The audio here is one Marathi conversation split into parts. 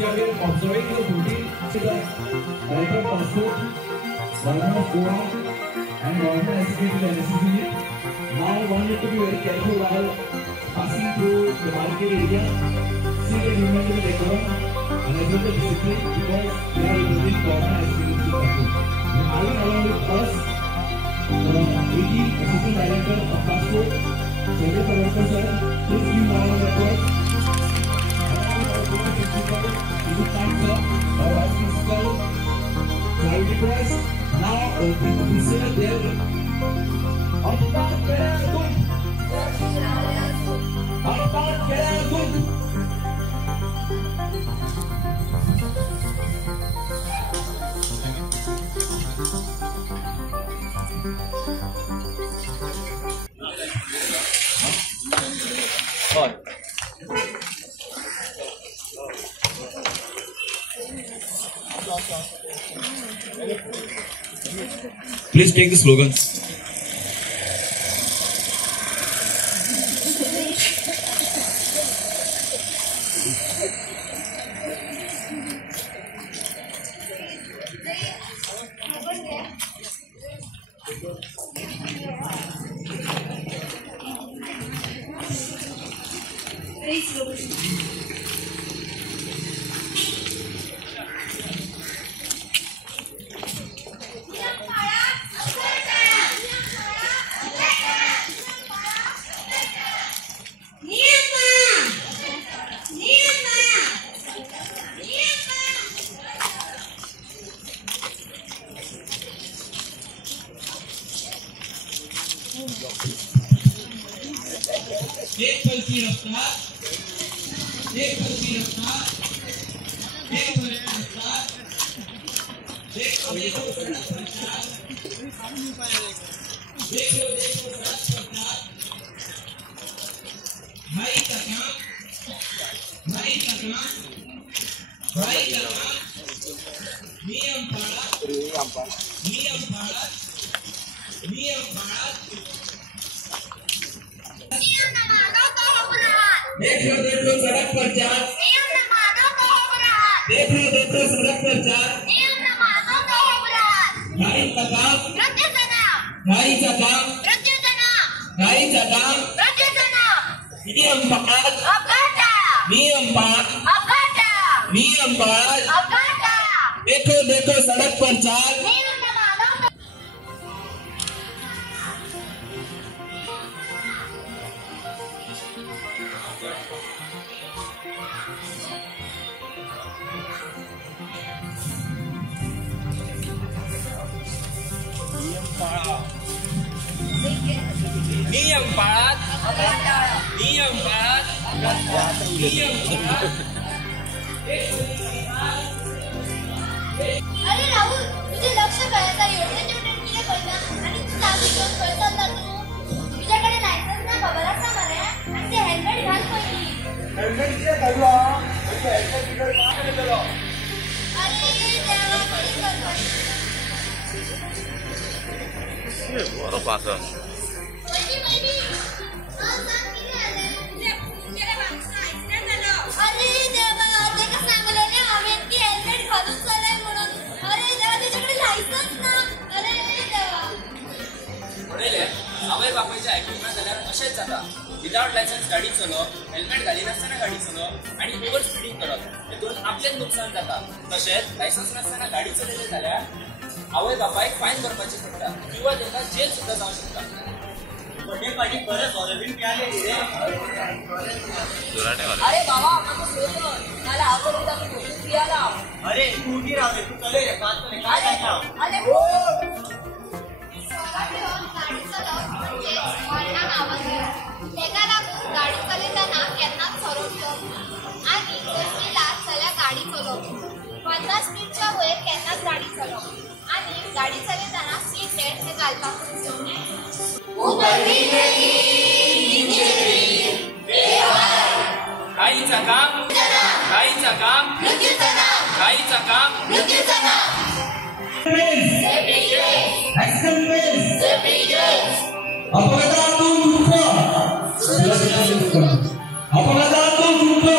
she have been observing the routine to the director of transport, government of Goa and government assistant to the NSCC. Now one need to be very careful while passing through the market area. See the movement to be decorum and as well the discipline because they are using government assistant to transport. Having along with us the AD Assistant Director of Transport, Sajid Parwalkar sir, please give now the request. I request now the officer there. Apart Keralakum. Apart Keralakum. Please take the slogans. एक पल की रफ्तार, एक पल की रफ्तार, एक पल की रफ्तार, देखो देखो सड़क पर चाल, देखो देखो सड़क पर चाल, भाई का काम, भाई का काम, भाई का काम, नियम पाड़ा, नियम पाड़ा, नियम पाड़ा। देखो देखो सड़क पर चाल, देखो देखो सड़क पर चाल, भाई का काम, भाई का काम, भाई का काम, नियम पालन, नियम पालन, नियम पालन। देखो देखो सड़क पर चाल, नियम पालन, नियम पालन, नियम पालन। अरे राहुल, तुझे लक्ष करायचा एवढे छोटे किती कळला आणि तू चालू घेऊन पळतात ना तू. तुझ्याकडे लायसन्स ना बाबाला सांग रे आणि ते हेल्मेट घाल पहिली. हेल्मेट किती घालवा? हेल्मेट बिगर का नाही चलो. अरे देवा कोणी करतो. ये बड़ा बात है. पहिली आज सांग किती आले? तेरे मागचा ऍक्सिडेंट झाला. अरे देवा ते का सांगलेले आम्ही की हेल्मेट घालून चालय म्हणून. अरे देवा तुझ्याकडे लायसन्स ना. अरे देवा. पडेले आवय बापायच्या ऐकून झाल्यावर असेच जाता. विदाउट लायसन्स गाडी चलोवप, हेल्मेट घाली नासतना गाडी चलोवप आणि ओव्हर स्पीडिंग करप हेतून आपलेच नुकसान जाता. तशेंच लायसन्स नासतना गाडी चलयली जाल्यार आवय बापायक फायन भरपाची पडटा किंवा तांकां जेल सुद्धा जावं शकता. बर्थडे पार्टी परत ऑलरेडी प्याले रे. अरे बाबा आपण सोचो मला आवडत आपण पोलीस पियाला. अरे तू उठी राव रे, तू चले रे, पाच चले काय करता. अरे गाडी चालवणं म्हणजे हॉर्नला आवाज येतो. एका लागून गाडी चालवताना केन्नाच सरवतो आणि गतीला चल्या गाडी चालवतो. 50 स्पीडच्या वयर केन्नाच गाडी चालवतो आणि गाडी चालवताना सीट बेल्ट हे घालपाक विसरणे. गाईचा काम, गाईचा काम, गाईचा काम. अपघातातून सुटका, अपघातातून सुटका,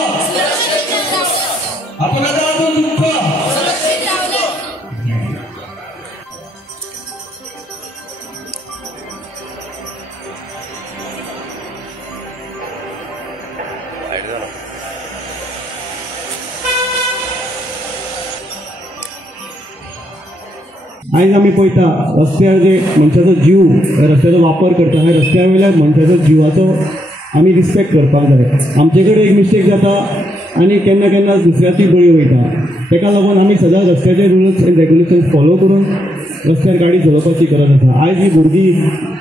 अपघातातून दुःख सुरक्षित राहूया. आयज आमी पळयता रस्त्यार जे मनशाचो जीव रस्त्याचो वापर करता हे रस्त्या वयल्या मनशाचो जिवाचो आमी रिस्पेक्ट करपाक जाय. आमचे कडेन एक मिस्टेक जाता आनी केन्ना केन्ना दुसऱ्याची बळी वयता. ताका लागून आमी सदांच रस्त्याचे रुल्स एंड रेग्युलेशन्स फॉलो करून रस्त्यार गाडी चलोवपाची गरज आसा. आयज ही भुरगीं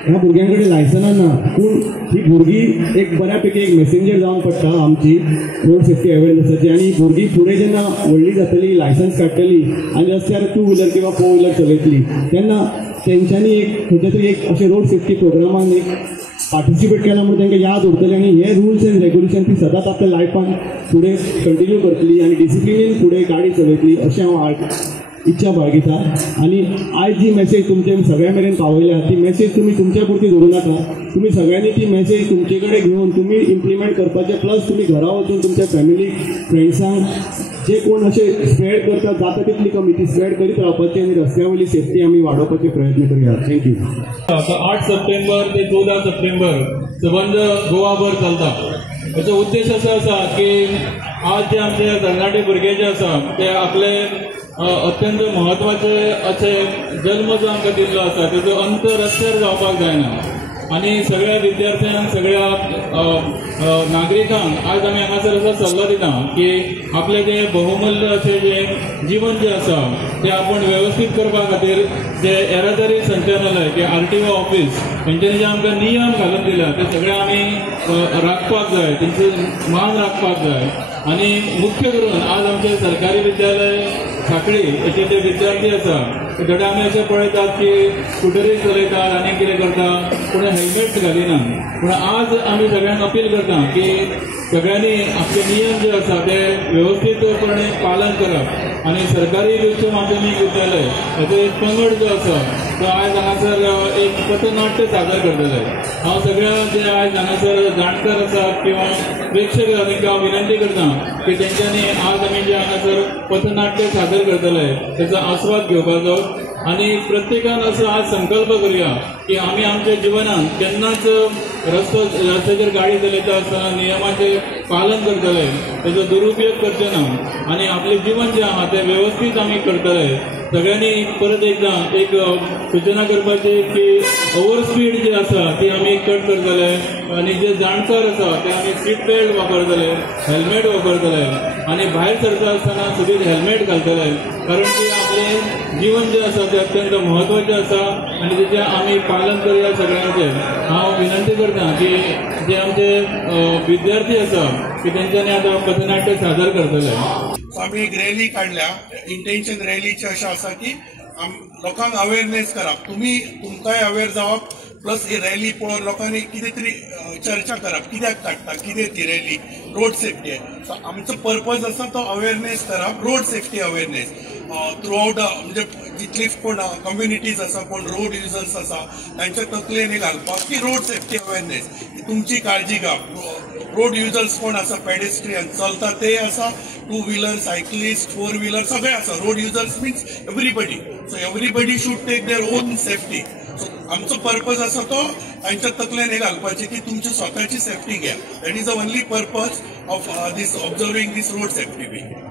ह्या भुरग्यां कडेन लायसनां ना पूण ही भुरगीं एक बऱ्यापैकी एक मेसेंजर जावन पडटा आमची रोड सेफ्टी अवेरनेसाची. आनी भुरगीं फुडें जेन्ना व्हडली जातली लायसन्स काडटली आनी रस्त्यार 2 व्हिलर किंवा 4 व्हिलर चलयतली तेन्ना तेंच्यांनी एक खंयच्या तरी एक अशें रोड सेफ्टी प्रोग्रामान एक पार्टिसिपेट केला म्हणून तांकां याद उरतलें आनी हे रुल्स एंड रेग्युलेशन ती सदांच आपल्या लायफान फुडें कंटिन्यू करतली आनी डिसिप्लिनीन फुडें गाडी चलयतली अशें हांव इच्छा बाळगिता. आनी आयज जी मेसेज तुमचे सगळ्या मेरेन पावयल्या ती मेसेज तुमी तुमच्या पुरती धरूं नाका. तुमी सगळ्यांनी ती मेसेज तुमचे कडेन घेवन तुमी इम्प्लिमेंट करपाचें. प्लस तुमी घरा वचून तुमच्या फॅमिली फ्रेंड्सांक जे कोण अशें स्प्रेड करतात जाता तितली कमी ती स्प्रेड करीत रावपाची आनी रस्त्या वयली सेफ्टी आमी वाडोवपाचे प्रयत्न करूया. थँक्यू. 8 सप्टेंबर ते 14 सप्टेंबर सबंद गोवाभर चलता. हाचो उद्देश असो आसा की आज जे आमचे तरणाटे भुरगे जे आसा ते आपले अत्यंत महत्वाचे अशे जल्म जो आमकां दिल्लो आसा तेजो अंत रस्त्यार जावपाक जायना. आनी सगळ्या विद्यार्थ्यांक सगळ्या नागरिकांक आज आमी हांगासर असो सल्लो दिता की आपले जे बहुमूल्य अशें जे जीवन जे आसा ते आपण व्यवस्थीत करपा खातीर जे येरादारी संचालनालय जे RTO ऑफिस हेंच्यांनी जे आमकां नियम घालून दिला ते सगळे आमी राखपाक जाय, तेंचो मान राखपाक जाय. आनी मुख्य करून आज आमचे सरकारी विद्यालय सांखळी हेचे जे विद्यार्थी आसा थोडे आमी अशें पळयतात की स्कुटरी चलयतात आनी कितें करतात पूण हेल्मेट घालिना. पूण आज आमी सगळ्यांक अपील करता की सगळ्यांनी आपले नियम जे आसा ते व्यवस्थीतपणे पालन करप. आनी सरकारी उच्च माध्यमीक विद्यालय हेचो एक पंगड जो आसा तो आयज हांगासर एक पथनाट्य सादर करतले. हांव सगळ्या जे आयज हांगासर जाणकार आसात किंवा प्रेक्षक तांकां विनंती करता की तेंच्यांनी आज आमी जे हांगासर पथनाट्य सादर करतले तेचो आस्वाद घेवपाचो. आनी प्रत्येकान असो आज संकल्प करूया की आमी आमच्या जिवनात केन्नाच रस्त्याचेर गाडी चलयता आसतना नियमाचें पालन करतले, तेजो दुरुपयोग करचे ना आनी आपलें जीवन जें आहा तें व्यवस्थीत आमी करतले. सगळ्यांनी परत एकदां एक सूचना करपाची की ओवर स्पीड जी आसा ती आमी कट करतले आनी जे जाणकार आसा ते आमी सीट बेल्ट वापरतले, हेल्मेट वापरतले आनी भायर सरता आसतना सगळीं हेल्मेट घालतले. कारण की आपलें जीवन जें आसा तें अत्यंत म्हत्वाचें आसा आनी तेजें आमी पालन करूया सगळ्यांचें. हांव विनंती करता की जे आमचे विद्यार्थी आसा की तेंच्यांनी आतां पथनाट्य सादर करतले. आमी एक रॅली काडल्या. इंटेन्शन रॅलीचे अशें आसा की लोकांक अवेअरनेस करप, तुमकांय अवेअर जावप, प्लस ही रॅली पळोवन लोकांनी कितें तरी चर्चा करप कित्याक काडटा, कितें ती रॅली, रोड सेफ्टी. सो आमचो पर्पज आसा तो अवेअरनेस करप, road safety awareness through out. म्हणजे जितली कोण कम्युनिटीज आसा, कोण रोड युजर्स आसा तांच्या तकलेन घालपाक की रोड सेफ्टी अवेअरनेस, तुमची काळजी घेवप. रोड युजर्स कोण आसा, पेडेस्ट्रियन चलता ते आसा, 2 व्हिलर, सायकलिस्ट, 4 व्हिलर सगळे आसा. Road users means everybody. So everybody should take their own safety. So आमचो पर्पज आसा तो तांच्या तकलेन घालपाचें की तुमची स्वताची सेफ्टी घ्या. That is the only purpose of this observing this road safety weak.